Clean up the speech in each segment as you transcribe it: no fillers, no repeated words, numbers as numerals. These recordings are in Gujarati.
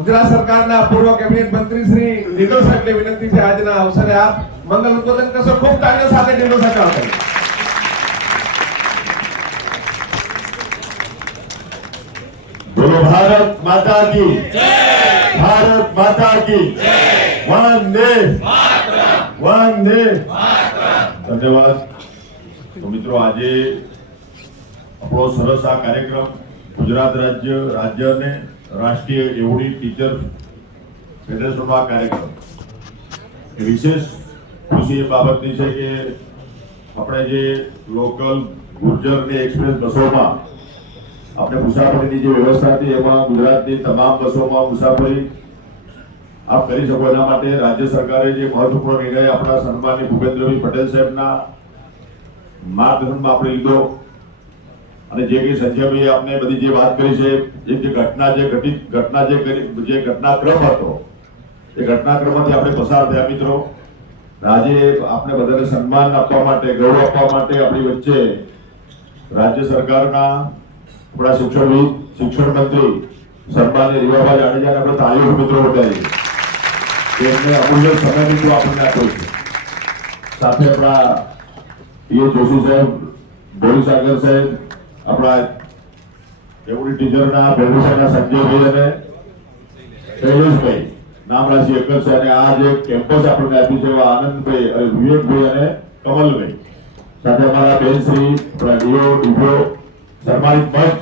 ગુજરાત સરકારના પૂર્વ કેબિનેટ મંત્રી શ્રી નિડો સાહેબને વિનંતી છે આજના અવસરે આપ મંગલ ઉદ્બોધન કરશો. ખૂબ તાળીઓ સાથે નિડો સાહેબ કરો. બોલો ભારત માતા કી જય, ભારત માતા કી જય, વંદે માતરમ, વંદે માતરમ. ધન્યવાદ. તો મિત્રો, આજે આપણો સરસ આ કાર્યક્રમ ગુજરાત રાજ્ય અને રાષ્ટ્રીય એવોર્ડી ટીચર ફેડરેશનનો આ કાર્યક્રમ વિશેષ ખુશી એ બાબતની છે કે આપણે જે લોકલ ગુર્જર અને એક્સપ્રેસ બસોમાં આપણે મુસાફરીની જે વ્યવસ્થા હતી એમાં ગુજરાતની તમામ બસોમાં મુસાફરી આપ કરી શકો એના માટે રાજ્ય સરકારે જે મહત્વપૂર્ણ નિર્ણય આપણા સન્માનીય ભૂપેન્દ્રભાઈ પટેલ સાહેબના માર્ગદર્શનમાં આપણે લીધો અને જે કંઈ સંજયભાઈ આપને બધી જે વાત કરી છે જે ઘટનાક્રમ હતો એ ઘટનાક્રમમાંથી આપણે પસાર થયા મિત્રો. આજે આપણે બધાને સન્માન આપવા માટે, ગૌરવ આપવા માટે આપણી વચ્ચે રાજ્ય સરકારના આપણા શિક્ષણ મંત્રી સન્માનીય રીવાબા જાડેજાને આપણે તાળીઓ મિત્રો બતાવી એમને અમૂલ્ય સમય મિત્રો આપણને આપ્યો છે. સાથે આપણા પીએ જોશી સાહેબ, બોરીસાગર સાહેબ, આપણા એવોર્ડી ટીચરના ફેડરેશનના સંજયભાઈ અને શૈલેષભાઈ નામરાજી એકર છે અને આ જે કેમ્પસ આપણને આપ્યું છે એવા આનંદભાઈ, વિવેકભાઈ અને કમલભાઈ, સાથે અમારા બેન શ્રી ડીઓ સન્માનિત મંચ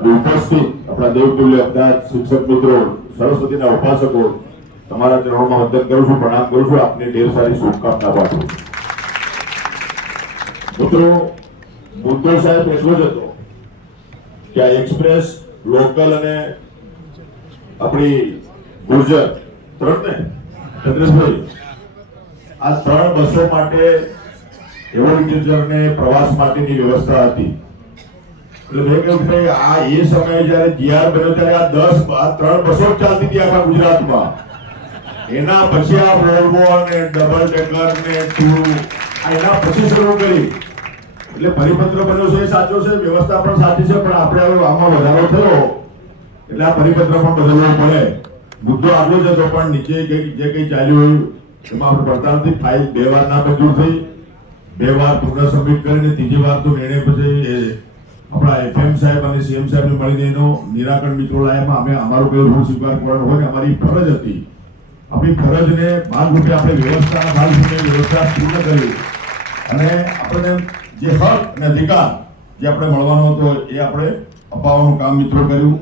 અને ઉપસ્થિત આપણા દેવતુલ્ય અમદાવાદ શિક્ષક મિત્રો, સરસ્વતીના ઉપાસકો, તમારા ચરણોમાં વંદન કરું છું, પ્રણામ કરું છું, આપને ઢેર સારી શુભકામના પાઠવું. મિત્રો, મુદ્દો સાહેબ એટલો જ હતો કે આ એક્સપ્રેસ, લોકલ અને આપણી ગુર્જર ત્રણ ને ચંદ્રેશભાઈ, આ ત્રણ બસો માટે એવોર્ડી ટીચરને પ્રવાસ માટેની વ્યવસ્થા હતી. એટલે મેં કહ્યું કે આ એ સમયે જયારે જીઆર બન્યો ત્યારે આ ત્રણ બસો જ ચાલતી હતી આખા ગુજરાતમાં. એના પછી આ વોલ્વો ને ડબલ ડેકર ને ટુ એના પછી શરૂ કરી. એટલે પરિપત્ર બન્યો છે સાચો છે, વ્યવસ્થા પણ સાચી છે, પણ આપણે હવે આમાં વધારો થયો એટલે આ પરિપત્ર પણ બદલવો પડે. મુદ્દો આટલો જ હતો પણ નીચે જે કંઈ ચાલ્યું એમાં આપણે પડતા નથી. ફાઇલ 2 વાર ના મંજૂર થઈ, 2 વાર પૂર્ણ સબમિટ કરીને ત્રીજી વાર તો નિર્ણય પછી આપણા FM સાહેબ અને CM સાહેબને મળીને એનો નિરાકરણ મિત્રો લાવ્યા. અમે અમારો કોઈ ઋણ સ્વીકાર કરવાનો હોય ને અમારી ફરજ હતી, આપણી ફરજને ભાગરૂપે આપણે વ્યવસ્થાના ભાગરૂપે વ્યવસ્થા પૂર્ણ કરી અને આપણને જે હક અને અધિકાર જે આપણે મળવાનો હતો એ આપણે અપાવવાનું કામ મિત્રો કર્યું.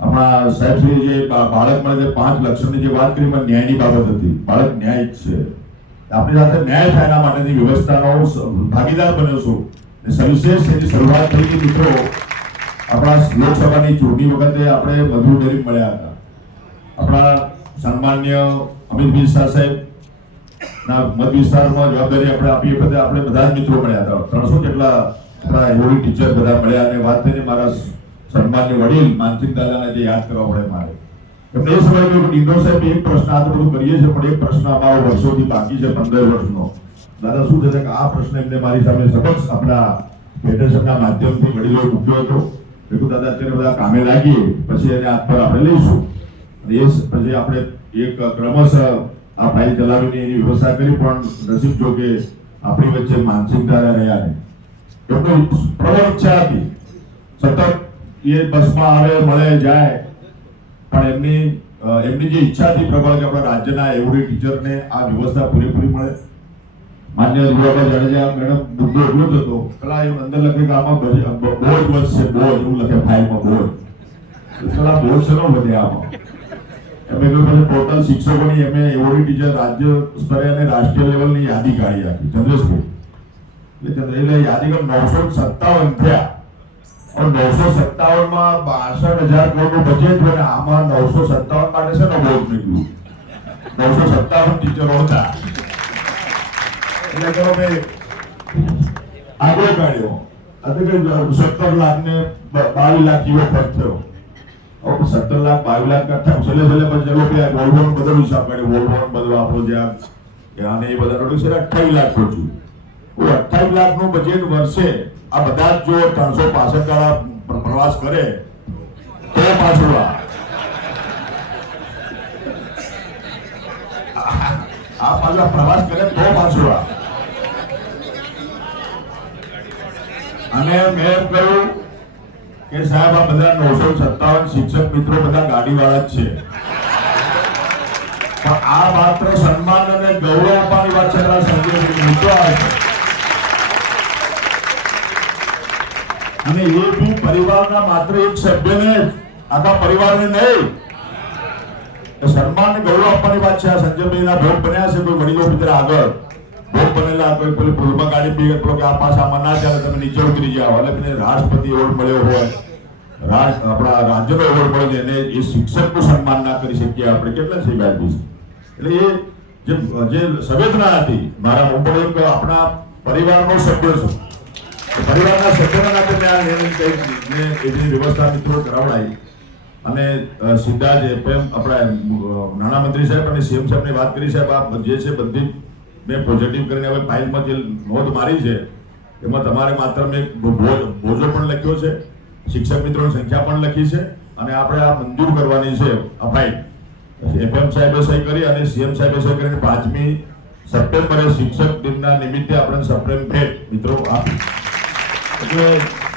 આપણા સાહેબશ્રી જે બાળક મળે 5 લક્ષણની જે વાત કરી ન્યાયની બાબત હતી. બાળક ન્યાય જ છે, આપણી સાથે ન્યાય થાય એના માટેની વ્યવસ્થાનો ભાગીદાર બન્યો છું. સવિશેષ એની શરૂઆત થઈ ગઈ મિત્રો. આપણા લોકસભાની ચૂંટણી વખતે આપણે મધુ ડેરી મળ્યા હતા. આપણા સન્માનીય અમિતભાઈ શાહ સાહેબ ના મત વિસ્તારમાં જવાબદારી આપણે આપી વખતે આપણે બધા જ મિત્રો મળ્યા હતા. 300 જેટલા આપણા એવોર્ડી ટીચર બધા મળ્યા અને વાત થઈને મારા સન્માનીય વડીલ માનસિંહ દાદાને જે યાદ કરવા પડે મારે. એમને એ સમય કહ્યું કે ઈન્દોર સાહેબ એક પ્રશ્ન આ તો બધું કરીએ છીએ પણ એક પ્રશ્ન અમારો વર્ષોથી બાકી છે, 15 વર્ષનો. દાદા શું છે કે આ પ્રશ્ન એમને મારી સામે સમક્ષ આપણા ફેડરેશનના માધ્યમથી વડીલો મૂક્યો હતો. મેં દાદા અત્યારે બધા કામે લાગીએ પછી એને હાથ પર આપણે લઈશું અને એ પછી આપણે એક ક્રમશઃ આ ફાઇલ ચલાવીને એની વ્યવસ્થા કરી. પણ નસીબ જો કે આપણી વચ્ચે માનસિક દાદા રહ્યા ને એમની પ્રબળ ઈચ્છા હતી સતત એ બસમાં આવે મળે જાય, પણ એમની જે ઈચ્છા હતી પ્રબળ કે આપણા રાજ્યના એવોર્ડી ટીચરને આ વ્યવસ્થા પૂરેપૂરી મળે. માન્ય રીવાબા જાડેજા મેડમ મુદ્દો એટલો જ હતો, પેલા એ અંદર લખે કે આમાં બોજ વધશે, બોજ એવું લખે ફાઇલમાં, બોજ. પેલા બોજ શેનો વધે આમાં? એમ ટોટલ શિક્ષકોની એમ એવોર્ડી ટીચર રાજ્ય સ્તરે અને રાષ્ટ્રીય લેવલની યાદી કાઢી આપી ચંદ્રેશભાઈ. એટલે યાદી 957 થયા. 957 માં 62,000 કરોડનું બજેટ હોય ને આમાં 957 માટે છે ને બોજ નીકળ્યું. 957 ટીચરો હતા એટલે કરો ભાઈ આગળ કાઢ્યો. 17 લાખ ને 22 લાખ જેવો ખર્ચ થયો. 17 લાખ 22 લાખ કરતા છેલ્લે પછી ચલો કે વોલ્વો બધો હિસાબ કાઢ્યો. વોલ્વો બધો આપણો જ્યાં એ બધા રોડ છે 28 લાખ પહોંચ્યું. 28 લાખનું બજેટ વર્ષે આ બધા જ જો 365 વાળા પ્રવાસ કરે તો પાછળ આ પાછા પ્રવાસ કરે તો પાછું આ. અને મેં એમ કહ્યું કે સાહેબ આ બધા 957 શિક્ષક મિત્રો બધા ગાડીવાળા જ છે, પણ આ માત્ર સન્માન અને ગૌરવ આપવાની વાત છે. સંજયભાઈ મુદ્દો આવે છે અને એ બી પરિવારના માત્ર એક સભ્યને, આખા પરિવારને નહીં, સન્માન ને ગૌરવ આપવાની વાત છે. આ સંજયભાઈના ભોગ બન્યા છે કોઈ વડીલો મિત્ર આગળ ભોગ બનેલા, કોઈ પેલી ભૂલમાં ગાડી પી ગયો કે આ પાસામાં ના ચાલે તમે નીચે ઉતરી જાઓ, એટલે રાષ્ટ્રપતિ એવોર્ડ મળ્યો હોય, આપણા રાજ્યનો એવોર્ડ મળ્યો છે, એને એ શિક્ષકનું સન્માન ના કરી શકીએ આપણે, કેટલા છે વ્યાજબી. એટલે એ જે સંવેદના હતી મારા, હું પણ એક આપણા પરિવારનો સભ્ય છું, પરિવારના સભ્યોના નાતે મેં એની વ્યવસ્થા મિત્રો કરાવડાવી અને સીધા જ એમ આપણા નાણામંત્રી સાહેબ અને સીએમ સાહેબને વાત કરી, સાહેબ આ જે છે બધી મેં પોઝિટિવ કરીને હવે ફાઇલમાં જે નોંધ મારી છે એમાં તમારે માત્ર મેં બોજો પણ લખ્યો છે, શિક્ષક મિત્રોની સંખ્યા પણ લખી છે અને આપણે આ મંજૂર કરવાની છે આ ફાઇલ. એફએમ સાહેબે સહી કરી અને સીએમ સાહેબે સહી કરીને 5મી સપ્ટેમ્બરે શિક્ષક દિનના નિમિત્તે આપણે સપ્રેમ ભેટ મિત્રો આપી. એટલે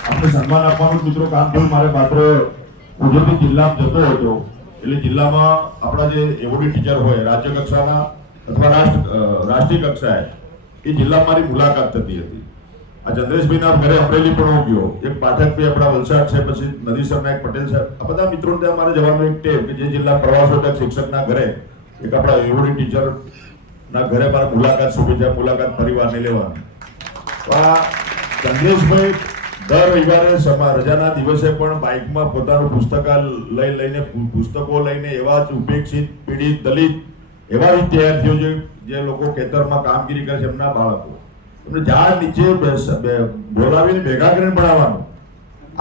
આપણે સન્માન આપવાનું મિત્રો કામ થયું. મારે માત્ર ઉજવણી જિલ્લામાં જતો હતો એટલે જિલ્લામાં આપણા જે એવોર્ડી ટીચર હોય રાજ્ય કક્ષાના અથવા રાષ્ટ્રીય કક્ષાએ એ જિલ્લામાં મારી મુલાકાત થતી હતી. આ ચંદ્રેશભાઈના ઘરે અમરેલી પણ હું ગયો, એક પાઠકભાઈ આપણા વલસાડ છે, પછી નદીસરના એક પટેલ સાહેબ, આ બધા મિત્રો ત્યાં મારે જવાનું એક ટેવ કે જે જિલ્લા પ્રવાસો હતા શિક્ષકના ઘરે એક આપણા એવોર્ડી ટીચરના ઘરે મારે મુલાકાત શુભેચ્છા મુલાકાત પરિવારને લેવાની. તો આ ચંદ્રેશભાઈ દર રવિવારે રજાના દિવસે પણ બાઇકમાં પોતાનું પુસ્તકાલય લઈને પુસ્તકો લઈને એવા જ ઉપેક્ષિત પીડિત દલિત એવા વિદ્યાર્થીઓ જે લોકો ખેતરમાં કામગીરી કરે છે એમના બાળકો એમને ઝાડ નીચે બોલાવીને ભેગા કરીને ભણાવવાનું.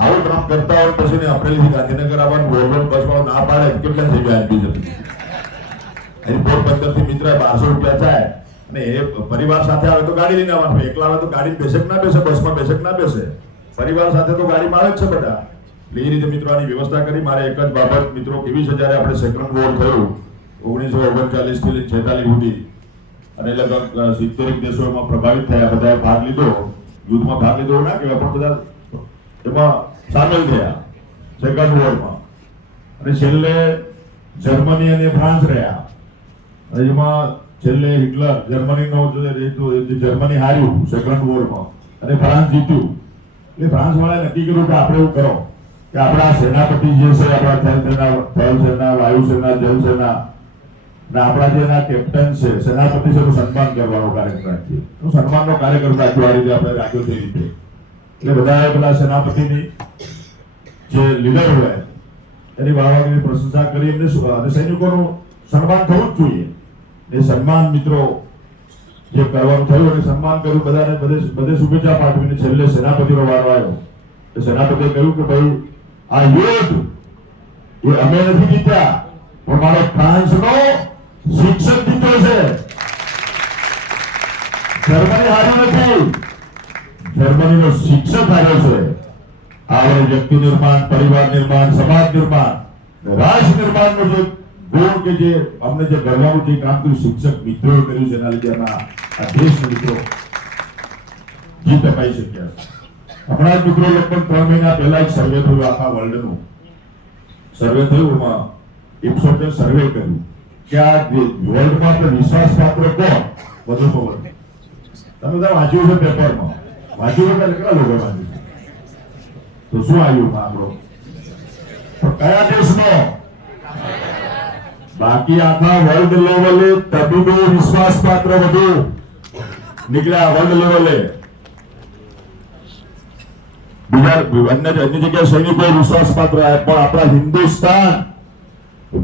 આવું કામ કરતા હોય પછી અમરેલીથી ગાંધીનગર આવવાનું ગોળગોળ બસ વાળો ના પાડે કેટલા થઈ ગયા બીજું એની પોરબંદરથી મિત્ર 1200 રૂપિયા થાય અને એ પરિવાર સાથે આવે તો ગાડી લઈને આવવાનું, એકલા આવે તો ગાડી બેસે ના બેસે, બસમાં બેસે ના બેસે, પરિવાર સાથે તો ગાડી મારે જ છે બધા. એટલે એ રીતે મિત્રો આની વ્યવસ્થા કરી. મારે એક જ બાબત મિત્રો કેવી છે, જ્યારે આપણે સેકન્ડ વોર થયું 1939 થી 46 સુધી અને લગભગ 70 દેશોમાં પ્રભાવિત થયા, બધાએ ભાગ લીધો, યુદ્ધમાં ભાગ લીધો ના કહેવાય પણ બધા એમાં સામેલ થયા સેકન્ડ વોરમાં. અને છેલ્લે જર્મની અને ફ્રાન્સ રહ્યા. એમાં છેલ્લે હિટલર જર્મનીનો જર્મની હાર્યું સેકન્ડ વોરમાં અને ફ્રાન્સ જીત્યું. એટલે ફ્રાન્સ વાળાએ નક્કી કર્યું કે આપણે એવું કરો કે આપણા સેનાપતિ જે છે, આપણા થલ સેના, વાયુસેના, જલસેના અને આપણા જે એના કેપ્ટન છે, સેનાપતિ છે, સન્માન કરવાનો કાર્યક્રમ રાખીએ. સન્માનનો કાર્યક્રમ રાખ્યો આ રીતે આપણે રાખ્યો તે રીતે. એટલે બધાએ પેલા સેનાપતિની જે લીડર હોય એની વાવાગીરી પ્રશંસા કરી એમને અને સૈનિકોનું સન્માન થવું જ જોઈએ. એ સન્માન મિત્રો જે કરવાનું થયું અને સન્માન કર્યું, બધાને બધે શુભેચ્છા પાઠવીને છેલ્લે સેનાપતિનો વારો આવ્યો. તો સેનાપતિએ કહ્યું કે ભાઈ આ યુદ્ધ એ અમે નથી જીત્યા પણ મારો ફ્રાન્સનો શિક્ષક જીત્યો છે. જર્મની હાર્યું નથી, જર્મનીનો શિક્ષક હાર્યો છે. આ વ્યક્તિ નિર્માણ, પરિવાર નિર્માણ, સમાજ નિર્માણ, રાષ્ટ્ર નિર્માણનો જે ગુણ કે જે અમને જે ગર્વનું જે કામ કર્યું શિક્ષક મિત્રોએ કર્યું છે, એના લીધે આ દેશના મિત્રો જીત અપાઈ શક્યા છે. હમણાં જ મિત્રો લગભગ 3 મહિના પહેલા એક સર્વે થયું, આખા વર્લ્ડનું સર્વે થયું. એમાં ઇપ્સોસે સર્વે કર્યું કે આ વર્લ્ડમાં આપણે વિશ્વાસપાત્ર કોણ વધુ ખબર. તમે બધા વાંચ્યું છે પેપરમાં, વાંચ્યું એટલે કેટલા લોકો વાંચ્યું છે? તો શું આવ્યું આપણો કયા દેશનો? બાકી આખા વર્લ્ડ લેવલે તબીબો વિશ્વાસપાત્ર વધુ નીકળ્યા વર્લ્ડ લેવલે. બીજા અન્ય જગ્યાએ સૈનિકો વિશ્વાસપાત્ર આવ્યા પણ આપણા હિન્દુસ્તાન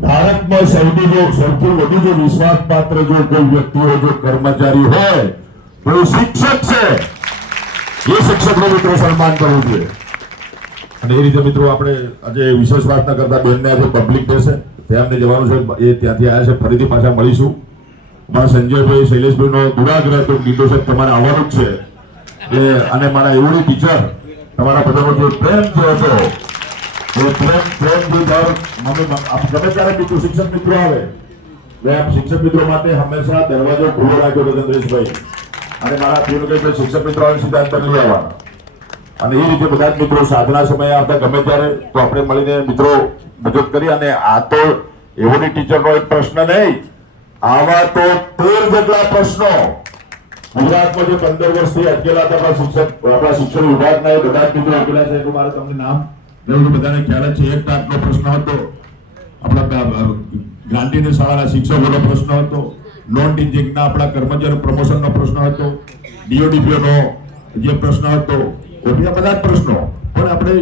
ભારતમાં સૌથી વધુ જો વિશ્વાસપાત્ર જો કોઈ વ્યક્તિ હોય, જો કર્મચારી હોય તો એ શિક્ષક છે. એ શિક્ષકનો મિત્રો સન્માન કરવું જોઈએ. અને એ રીતે મિત્રો આપણે આજે વિશેષ વાત ના કરતા બેનને આજે પબ્લિક ડે છે તેમને જવાનું છે, એ ત્યાંથી આવ્યા છે. ફરીથી પાછા મળીશું. મારા સંજયભાઈ, શૈલેષભાઈનો દુરાગ્રહ તો કીધો છે તમારે આવવાનું જ છે. અને મારા એવોર્ડી ટીચર તમારા બધાનો જે પ્રેમ જે હતો એ પ્રેમ ગમે ત્યારે મિત્રો શિક્ષક મિત્રો આવે મેં શિક્ષક મિત્રો માટે હંમેશા દરવાજો ખુલ્લો રાખ્યો હતો ચંદ્રેશભાઈ, અને મારા પીર કે શિક્ષક મિત્રો સીધા અંદર લઈ આવવાના, અને એ રીતે બધા જ મિત્રો સાધના સમયે આવતા ગમે ત્યારે તો આપણે મળીને મિત્રો મદદ કરી. અને આ તો એવોની ટીચરનો એક પ્રશ્ન નહીં, આવા તો 13 જેટલા પ્રશ્નો ગુજરાતમાં જે 15 વર્ષથી અટકેલા હતા આપણા શિક્ષણ વિભાગના એ બધા જ મિત્રો અટકેલા છે. મારે તમને નામ લેવું બધાને ખ્યાલ જ છે. એક ટાટનો પ્રશ્ન હતો, આપણા ગાંધીની શાળાના શિક્ષકોનો પ્રશ્ન હતો, નોન ટીચિંગના આપણા કર્મચારી પ્રમોશનનો પ્રશ્ન હતો, ડીઓડીપીઓનો જે પ્રશ્ન હતો, ઓપીના બધા જ પ્રશ્નો. પણ આપણે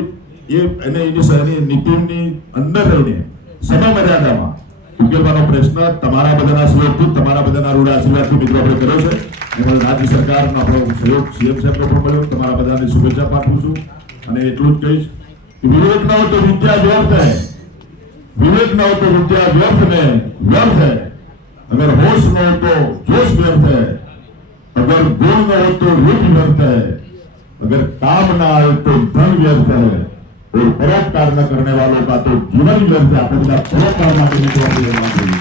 એની નીતિની અંદર રહીને સમય મર્યાદામાં ઉકેલવાનો પ્રશ્ન તમારા બધાના સહયોગથી, તમારા બધાના રૂડા આશીર્વાદથી મિત્રો આપણે કર્યો છે. એમાં રાજ્ય સરકારનો આપણો સહયોગ સીએમ સાહેબને પણ મળ્યો. તમારા બધાને શુભેચ્છા પાઠવું છું, અને એટલું જ કહીશ કે વિવેક ન હોય તો વિદ્યા વ્યર્થ है, विवेक न हो तो विद्या व्यर्थ में व्यर्थ है, अगर होश न हो तो जोश व्यर्थ है, अगर गुण न हो तो रूप व्यर्थ है, अगर काम न आए तो धन व्यर्थ है, और परोपकार न करने वालों का तो जीवन व्यर्थ है. આપણે બધા પરોપકાર માટે મિત્રો આપણે જવા જોઈએ.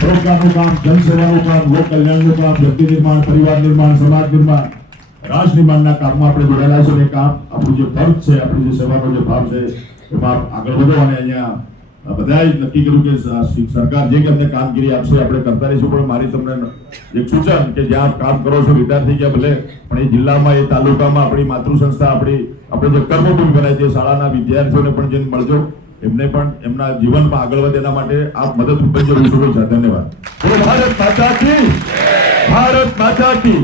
પરોપકારનું કામ, જનસેવાનું કામ, લોક કલ્યાણનું કામ, વ્યક્તિ નિર્માણ, પરિવાર નિર્માણ, સમાજ નિર્માણ, રાષ્ટ્ર નિર્માણના કામમાં આપણે જોડાયેલા છે. એ કામ આપણું જે ફર્જ છે, આપણી જે સેવાનો જે ભાવ છે એમાં આગળ વધો. અને અહીંયા બધાએ નક્કી કર્યું કે સરકાર જે કે અમને કામગીરી આપશે આપણે કરતા રહીશું. પણ મારી તમને એક સૂચન કે જ્યાં કામ કરો છો, રિટાયર થઈ ગયા ભલે, પણ એ જિલ્લામાં, એ તાલુકામાં આપણી માતૃ સંસ્થા, આપણે જે કર્મભૂમિ બનાવી તે શાળાના વિદ્યાર્થીઓને પણ જેને મળજો, એમને પણ એમના જીવનમાં આગળ વધે એના માટે આપ મદદરૂપ બનજો. શુભેચ્છા. ધન્યવાદ. ભારત માતા કી, ભારત માતા કી.